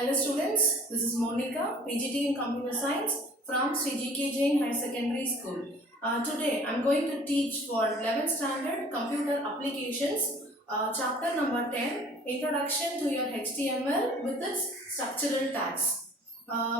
Hello students, this is Monica, PGT in Computer Science from Sri GK Jain Higher Secondary School. Today I am going to teach for 11th Standard Computer Applications, chapter number 10, Introduction to your HTML with its structural tags.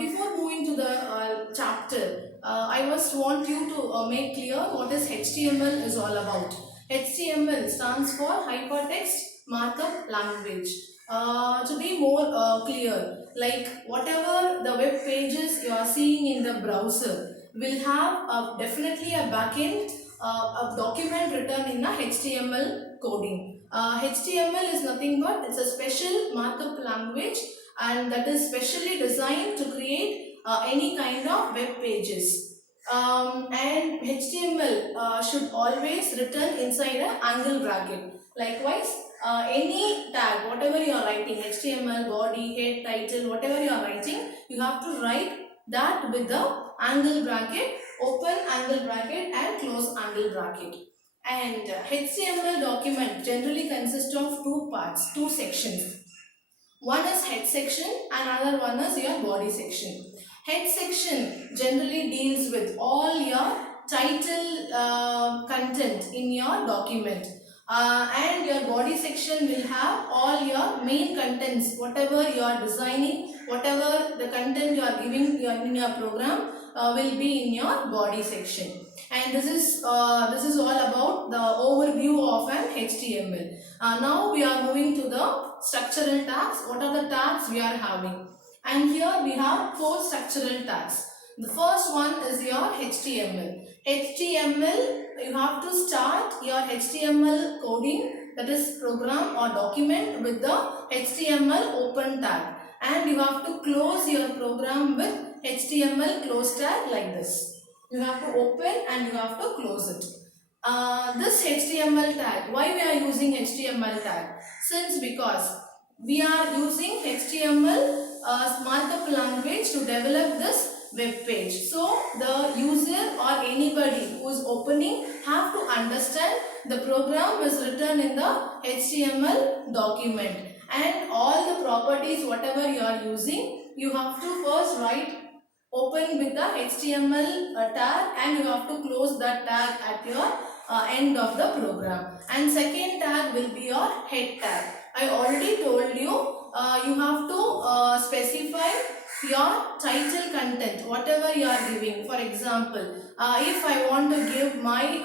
Before moving to the chapter, I just want you to make clear what is HTML is all about. HTML stands for Hypertext Markup Language. To be more clear, like whatever the web pages you are seeing in the browser will have definitely a backend, a document written in a HTML coding. HTML is nothing but it's a special markup language and that is specially designed to create any kind of web pages. And HTML should always written inside an angle bracket. Likewise, any tag, whatever you are writing, HTML, body, head, title, whatever you are writing, you have to write that with the angle bracket, open angle bracket and close angle bracket. And HTML document generally consists of two parts, two sections. One is head section and another one is your body section. Head section generally deals with all your title content in your document. And your body section will have all your main contents, whatever you are designing, whatever the content you are giving in your program will be in your body section. And this is all about the overview of an HTML. Now we are moving to the structural tags. What are the tags we are having? And here we have 4 structural tags. The first one is your HTML. HTML, you have to start your HTML coding, that is program or document, with the HTML open tag, and you have to close your program with HTML close tag like this. You have to open and you have to close it. This HTML tag, why we are using HTML tag? Because we are using HTML markup language to develop this web page. So the user or anybody who is opening have to understand the program is written in the HTML document, and all the properties whatever you are using, you have to first write open with the HTML tag and you have to close that tag at your end of the program. And second tag will be your head tag. I already told you you have to specify your title content, whatever you are giving. For example, if I want to give my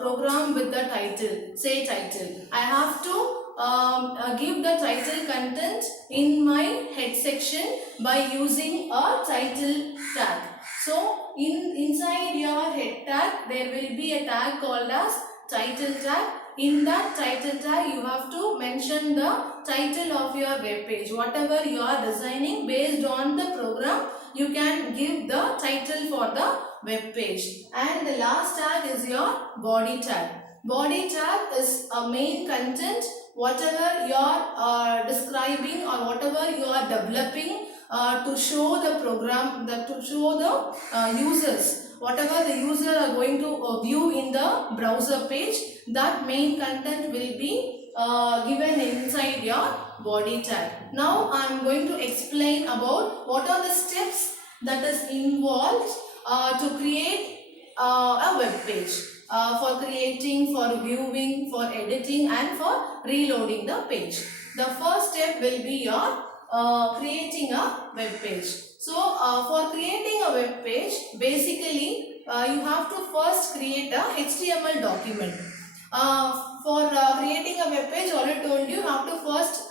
program with the title, say title, I have to give the title content in my head section by using a title tag. So inside your head tag there will be a tag called as title tag. In that title tag you have to mention the title of your web page, whatever you are designing based on the program. You can give the title for the web page. And the last tag is your body tag. Body tag is a main content, whatever you are describing or whatever you are developing to show the program, to show the users, whatever the user are going to view in the browser page, that main content will be given inside your body tag. Now I am going to explain about what are the steps that is involved to create a web page. For creating, for viewing, for editing and for reloading the page. The first step will be your creating a web page. So for creating a web page, basically you have to first create a HTML document. For creating a web page, already told you have to first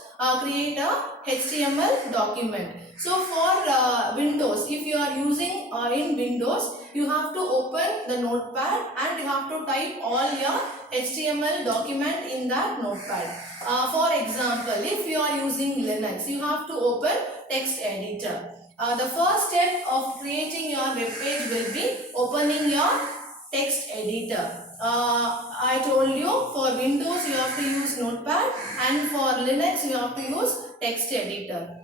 create a HTML document. So for Windows, if you are using in Windows, you have to open the notepad and you have to type all your HTML document in that notepad. For example, if you are using Linux, you have to open text editor. The first step of creating your web page will be opening your text editor. I told you for Windows you have to use notepad and for Linux you have to use text editor.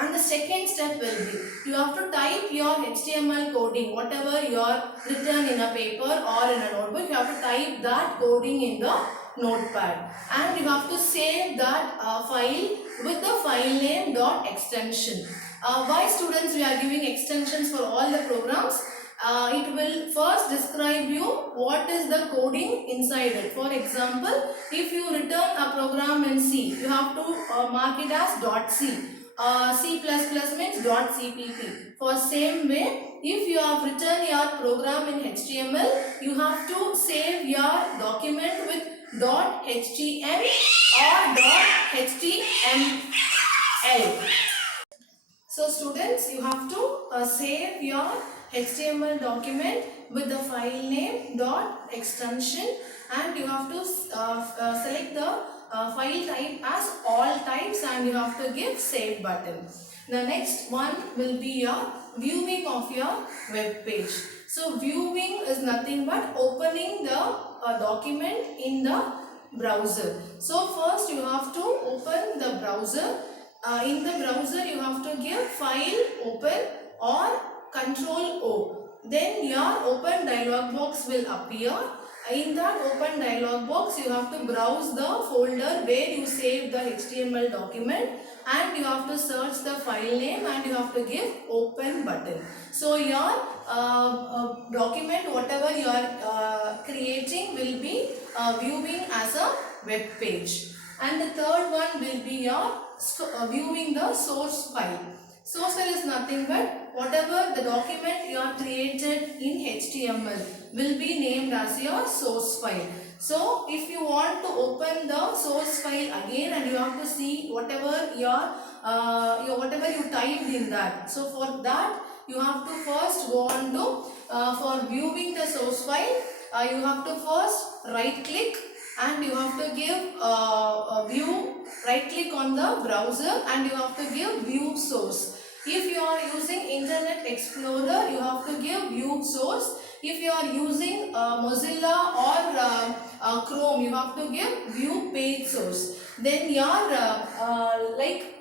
And the second step will be, you have to type your HTML coding, whatever you are written in a paper or in a notebook, you have to type that coding in the notepad. And you have to save that file with the file name dot extension. Why students we are giving extensions for all the programs? It will first describe you what is the coding inside it. For example, if you return a program in C, you have to mark it as .c. C++ means .cpp. For same way, if you have written your program in HTML, you have to save your document with .htm or .html. So students, you have to save your HTML document with the file name dot extension, and you have to select the file type as all types, and you have to give save button. The next one will be your viewing of your web page. So viewing is nothing but opening the document in the browser. So first you have to open the browser. In the browser you have to give file open or control O. Then your open dialog box will appear. In that open dialog box you have to browse the folder where you saved the HTML document, and you have to search the file name and you have to give open button. So your document whatever you are creating will be viewing as a web page. And the third one will be your viewing the source file. Source file is nothing but whatever the document you are created in HTML will be named as your source file. So if you want to open the source file again and you have to see whatever whatever you typed in that. So for that you have to first go on to for viewing the source file, you have to first right click and you have to give view, right click on the browser and you have to give view source. If you are using Internet Explorer, you have to give view source. If you are using Mozilla or Chrome, you have to give view page source. Then your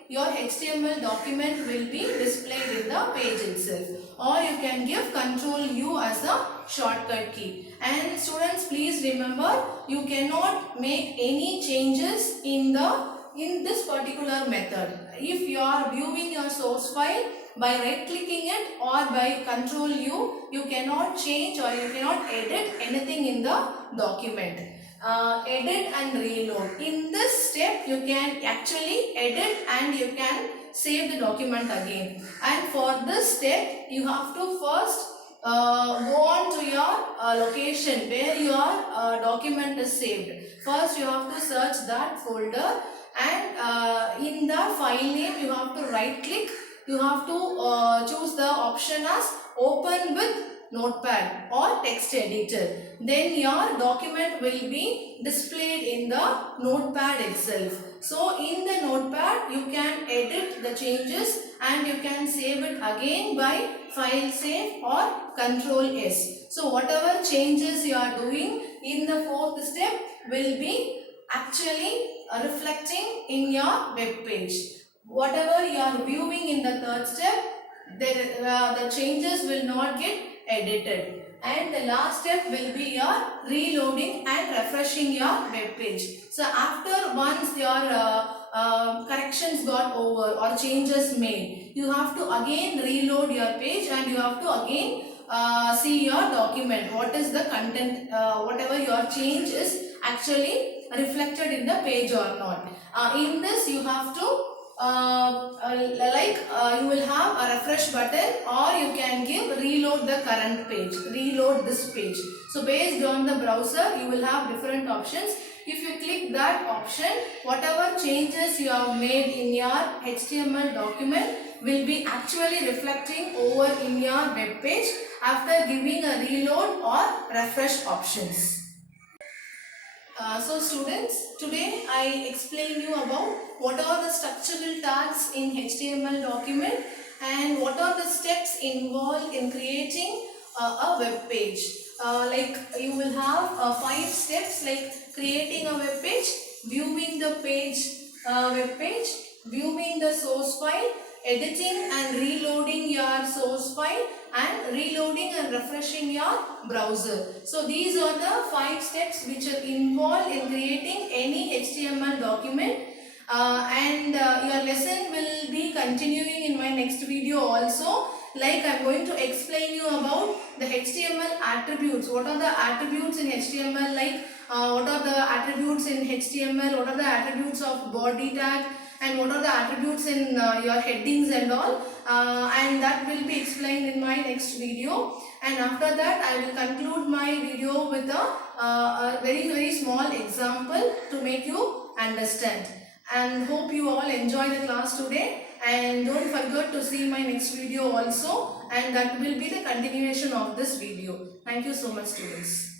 your HTML document will be displayed in the page itself. Or you can give Control U as a shortcut key. And students, please remember, you cannot make any changes in this particular method. If you are viewing your source file by right clicking it or by Control U, you cannot change or you cannot edit anything in the document. Edit and reload. In this step, you can actually edit and you can save the document again. And for this step, you have to first go on to your location where your document is saved. First, you have to search that folder, and in the file name, you have to right click. You have to choose the option as open with notepad or text editor. Then your document will be displayed in the notepad itself. So in the notepad you can edit the changes and you can save it again by file save or Control S. So whatever changes you are doing in the fourth step will be actually reflecting in your web page. Whatever you are viewing in the third step, the changes will not get edited. And the last step will be your reloading and refreshing your web page. So after once your corrections got over or changes made, you have to again reload your page and you have to again see your document. What is the content, whatever your change is actually reflected in the page or not. In this you have to you will have a refresh button or you can give reload the current page, reload this page. So based on the browser you will have different options. If you click that option, whatever changes you have made in your HTML document will be actually reflecting over in your web page after giving a reload or refresh options. So students, today I explain you about what are the structural tags in HTML document and what are the steps involved in creating a web page. Like you will have 5 steps like creating a web page, viewing the page, web page, viewing the source file, editing and reloading your source file, and reloading and refreshing your browser. So these are the 5 steps which are involved in creating any HTML document. and your lesson will be continuing in my next video also. Like I'm going to explain you about the HTML attributes. What are the attributes in HTML? Like what are the attributes in HTML? What are the attributes of body tag? And what are the attributes in your headings and all? And that will be explained in my next video. And after that, I will conclude my video with a very small example to make you understand. And hope you all enjoy the class today. And don't forget to see my next video also, and that will be the continuation of this video. Thank you so much, students.